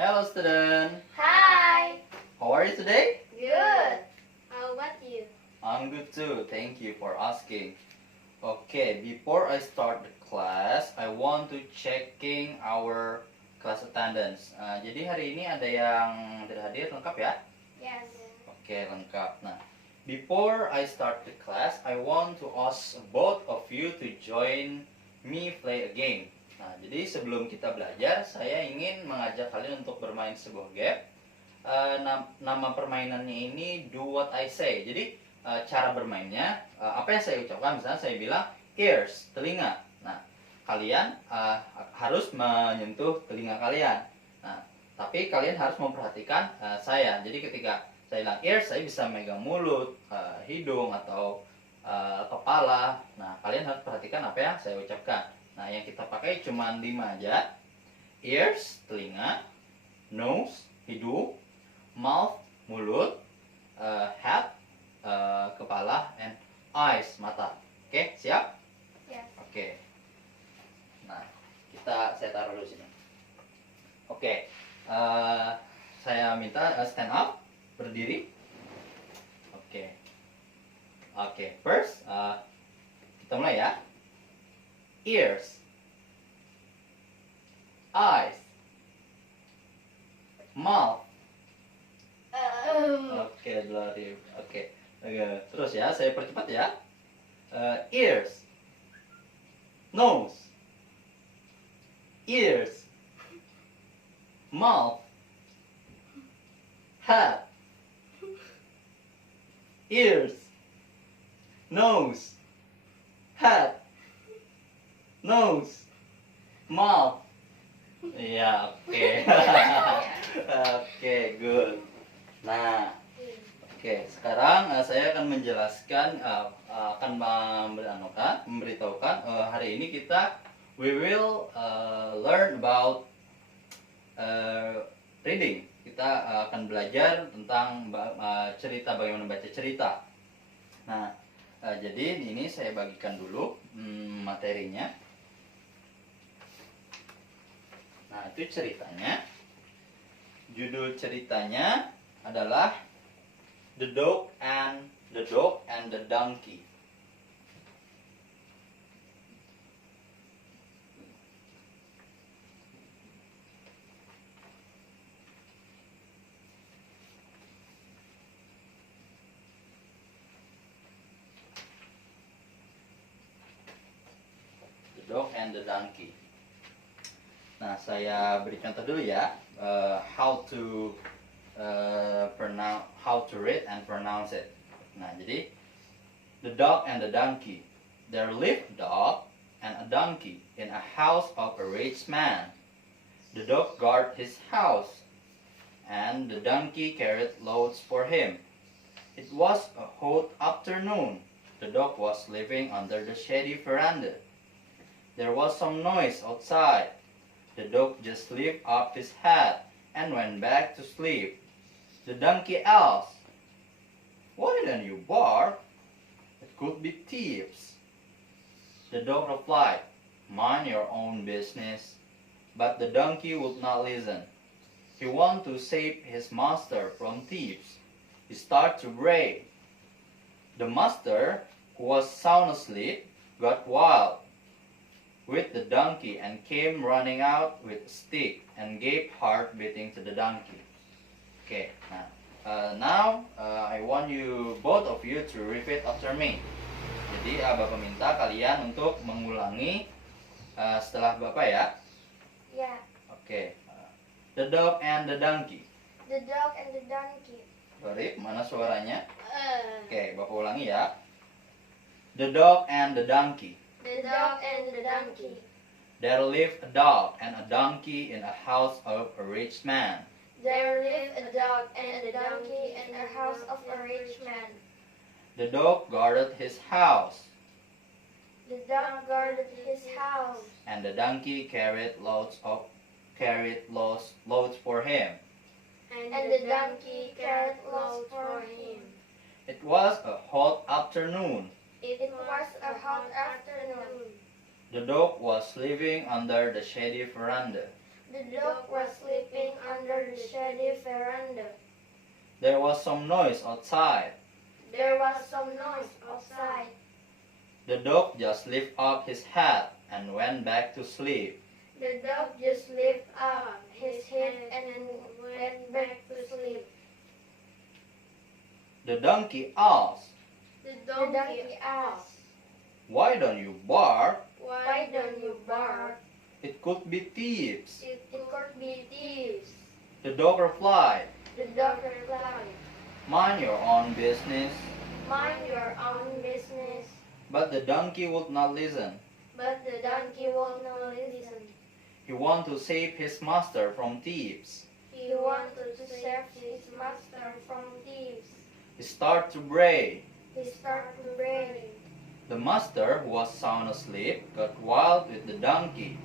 Hello student, Hi. how are you today? Good. How about you? I'm good too, thank you for asking. Okay, before I start the class, I want to checking our class attendance. Jadi hari ini ada yang tidak hadir, lengkap ya? Yes. Oke, lengkap. Nah, before I start the class, I want to ask both of you to join me play a game. Nah, jadi sebelum kita belajar, saya ingin mengajak kalian untuk bermain sebuah game. Nama permainannya ini Do What I Say. Jadi cara bermainnya, apa yang saya ucapkan, misalnya saya bilang ears, telinga. Nah, kalian harus menyentuh telinga kalian. Nah, tapi kalian harus memperhatikan saya. Jadi ketika saya bilang ears, saya bisa megang mulut, hidung, atau kepala. Nah, kalian harus perhatikan apa yang saya ucapkan. Nah, yang kita pakai cuma 5 aja. Ears, telinga. Nose, hidung. Mouth, mulut. Head, kepala. And eyes, mata. Oke, siap? Yes. Oke. Nah, saya taruh dulu sini. Oke. Saya minta stand up, berdiri. Oke. Oke, first kita mulai ya. Ears, eyes, mouth. Oke, berarti oke. Terus ya, saya percepat ya. Ears, nose, ears, mouth, head, ears, nose, head, nose, mouth. Iya, oke. Oke, good. Nah, oke, sekarang saya akan menjelaskan, akan memberitahukan hari ini we will learn about reading. Kita akan belajar tentang cerita, bagaimana baca cerita. Nah, jadi ini saya bagikan dulu materinya. Nah, itu ceritanya. Judul ceritanya adalah The Dog and the Donkey. The Dog and the Donkey. Nah, saya beri contoh dulu ya, how to read and pronounce it. Nah, jadi the dog and the donkey. There lived a dog and a donkey in a house of a rich man. The dog guarded his house, and the donkey carried loads for him. It was a hot afternoon. The dog was living under the shady veranda. There was some noise outside. The dog just lifted up his head and went back to sleep. The donkey asked, "Why don't you bark? It could be thieves." The dog replied, "Mind your own business." But the donkey would not listen. He wanted to save his master from thieves. He started to bray. The master, who was sound asleep, got wild with the donkey and came running out with a stick and gave heart beating to the donkey. Okay, now I want you, both of you, to repeat after me. Jadi Bapak minta kalian untuk mengulangi setelah Bapak ya. Yeah. Oke. The dog and the donkey. The dog and the donkey. Sorry, mana suaranya? Oke, Bapak ulangi ya. The dog and the donkey. The dog and the donkey. There lived a dog and a donkey in a house of a rich man. There lived a dog and a donkey in a house of a rich man. The dog guarded his house, The dog guarded his house, and the donkey carried loads for him. and the donkey carried loads for him. It was a hot afternoon. It was a hot afternoon. The dog was sleeping under the shady veranda. The dog was sleeping under veranda. There was some noise outside. There was some noise outside. The dog just lifted up his head and went back to sleep. The dog just lifted up his head and went back to sleep. The donkey asked, The donkey asked, "Why don't you bark? Why don't you bark? It could be thieves." It could be thieves. The dog replied, The dog replied, "Mind your own business." Mind your own business. But the donkey would not listen. But the donkey would not listen. He wanted to save his master from thieves. He wanted to save his master from thieves. He started to bray. He started to bray. The master, who was sound asleep, got wild with the donkey.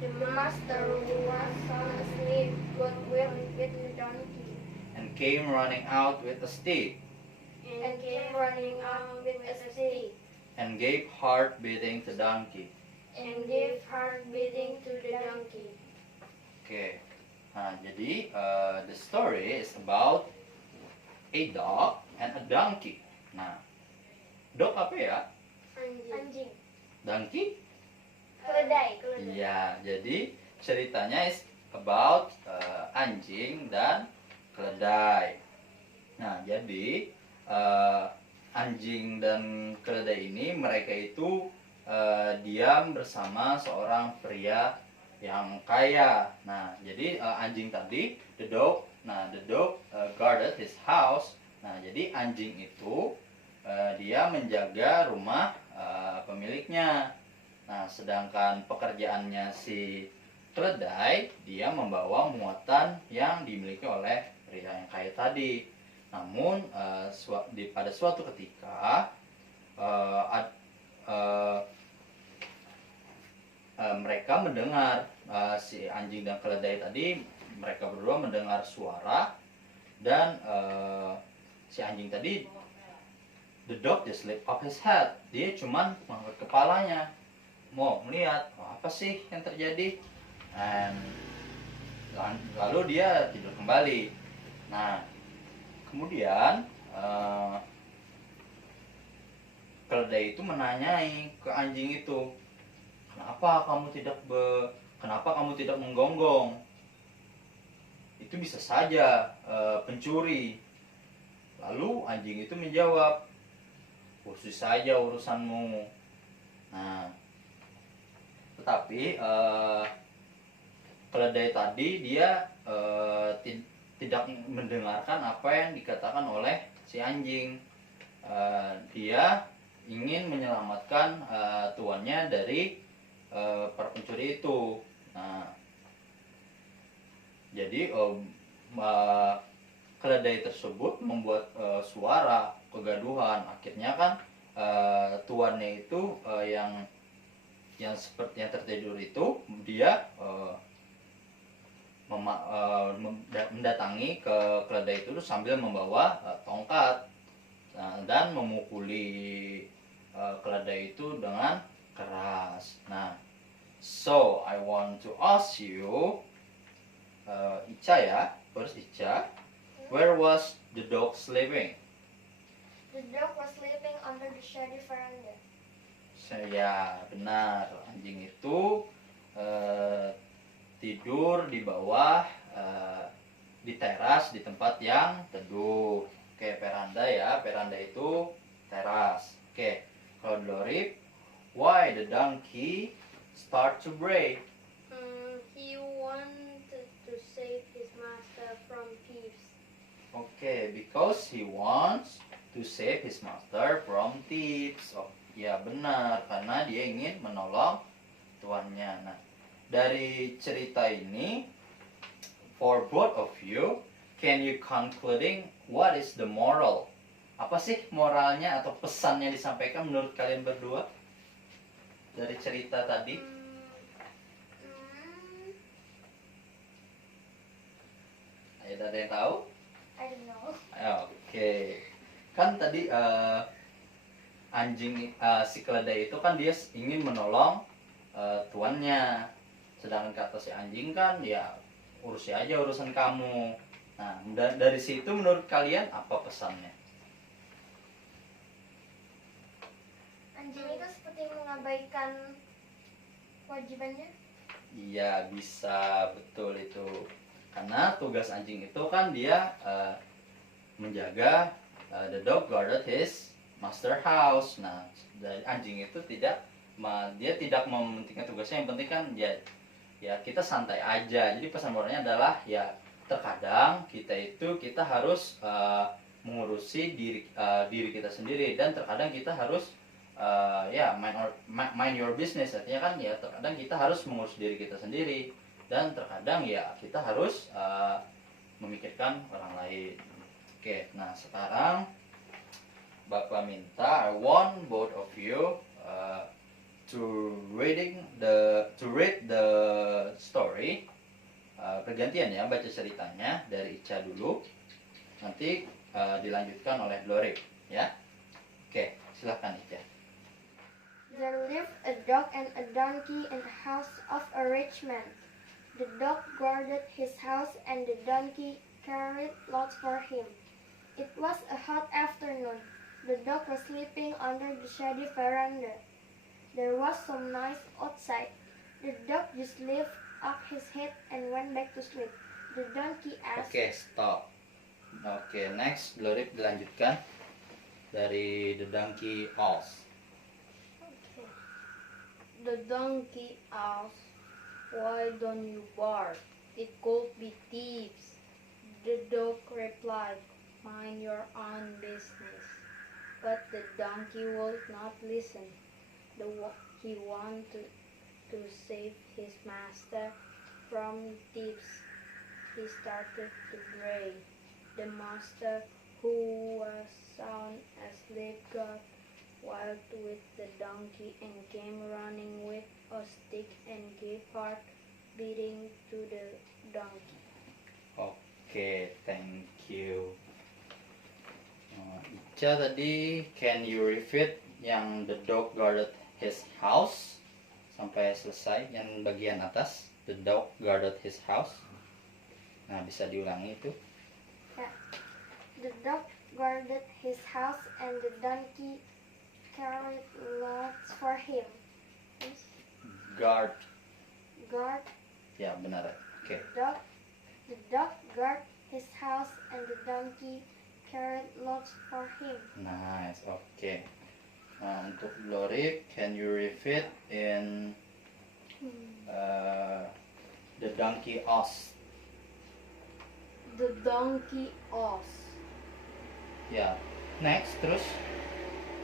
The master, who was sound asleep, got wild with the donkey And came running out with a stick and came running out with a stick and gave hard beating to the donkey. and gave hard beating to the donkey. Okay, nah, jadi the story is about a dog and a donkey. Nah, dog apa ya? Anjing. Donkey? Keledai. Iya, jadi ceritanya is about anjing dan keledai. Nah, jadi anjing dan keledai ini mereka itu diam bersama seorang pria yang kaya. Nah, jadi anjing tadi, the dog guarded his house. Nah, jadi anjing itu dia menjaga rumah pemiliknya. Nah, sedangkan pekerjaannya si keledai, dia membawa muatan yang dimiliki oleh pria yang kaya tadi. Namun pada suatu ketika mereka mendengar si anjing dan keledai tadi, mereka berdua mendengar suara dan si anjing tadi, the dog just lift up his head, dia cuman mengangkat kepalanya mau melihat apa sih yang terjadi, and lalu dia tidur kembali. Nah, kemudian keledai itu menanyai ke anjing itu, kenapa kamu tidak menggonggong? Itu bisa saja pencuri. Lalu anjing itu menjawab, khusus saja urusanmu. Nah, tetapi keledai tadi dia tidak mendengarkan apa yang dikatakan oleh si anjing. Dia ingin menyelamatkan tuannya dari para pencuri itu. Nah, jadi keledai tersebut membuat suara kegaduhan. Akhirnya kan tuannya itu yang seperti yang tertidur itu, dia mendatangi ke keledai itu sambil membawa tongkat dan memukuli keledai itu dengan keras. Nah, so I want to ask you, Ica ya, first Ica, where was the dog sleeping? The dog was sleeping under the shady veranda. Ya, benar, anjing itu tidur di bawah di teras di tempat yang teduh. Oke, veranda ya, veranda itu teras. Oke, kalau Glory, why the donkey start to bray? He wanted to save his master from thieves. Oke, because he wants to save his master from thieves. Oh, ya benar, karena dia ingin menolong tuannya. Nah, dari cerita ini, for both of you, can you concluding what is the moral? Apa sih moralnya atau pesannya disampaikan menurut kalian berdua dari cerita tadi? Ada yang tahu? I don't know. Oke. Kan tadi anjing si keledai itu kan dia ingin menolong tuannya. Sedangkan kata si anjing kan ya urus aja urusan kamu. Nah, dari situ menurut kalian apa pesannya? Anjing itu seperti mengabaikan kewajibannya. Iya, bisa, betul itu. Karena tugas anjing itu kan dia menjaga, the dog guarded his master house. Nah, anjing itu dia tidak mementingkan tugasnya, yang penting kan ya kita santai aja. Jadi pesan moralnya adalah ya terkadang kita harus mengurusi diri kita sendiri, dan terkadang kita harus ya mind your business. Artinya kan ya terkadang kita harus mengurus diri kita sendiri, dan terkadang ya kita harus memikirkan orang lain. Oke, nah sekarang Bapak minta, I want both of you to read the story. Pergantian ya, baca ceritanya dari Ica dulu, nanti dilanjutkan oleh Glory ya. Oke, silahkan Ica. There lived a dog and a donkey in the house of a rich man. The dog guarded his house and the donkey carried lots for him. It was a hot afternoon. The dog was sleeping under the shady veranda. There was some noise outside. The dog just lifted up his head and went back to sleep. The donkey asked, Oke, stop. Oke, next Glory dilanjutkan dari The Donkey Asked. The donkey asked, "Why don't you bark? It could be thieves." The dog replied, "Mind your own business." But the donkey would not listen. He wanted to save his master from thieves. He started to bray. The master, who was sound asleep, got wild with the donkey and came running with a stick and gave hard beating to the donkey. Oke, thank you. Ica tadi, can you repeat yang the dog guarded his house sampai selesai, yang bagian atas, the dog guarded his house. Nah, bisa diulangi itu. yeah. The dog guarded his house and the donkey carried lots for him. Guard. Guard, Ya, benar. Oke. the dog guarded his house and the donkey carried lots for him. Nice. Oke. Nah, untuk Glory, can you repeat in the donkey asked? The donkey asked, Ya. Next, terus.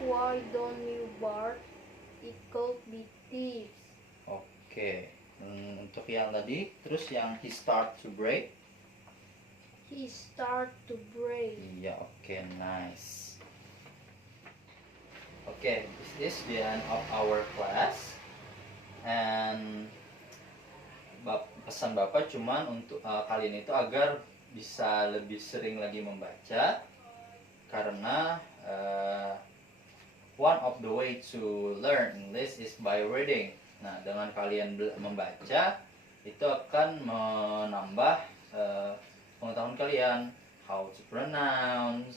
"Why don't you bark? It could be thieves." Oke. Untuk yang tadi, terus yang he start to break. He started to bray. Iya, oke, nice. Oke, this is the end of our class. And pesan Bapak cuman untuk kalian itu agar bisa lebih sering lagi membaca, karena one of the way to learn English is by reading. Nah, dengan kalian membaca, itu akan menambah pengetahuan kalian, how to pronounce,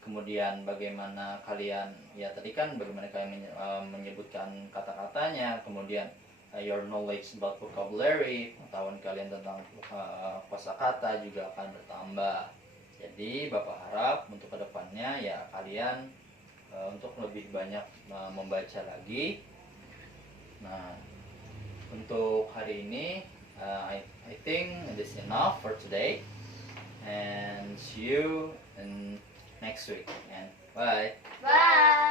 kemudian bagaimana kalian, ya tadi kan bagaimana kalian menyebutkan kata-katanya, kemudian your knowledge about vocabulary, pengetahuan kalian tentang kosakata juga akan bertambah. Jadi Bapak harap untuk kedepannya ya kalian untuk lebih banyak membaca lagi. Nah, untuk hari ini I think it is enough for today, and see you in next week, and bye. Bye.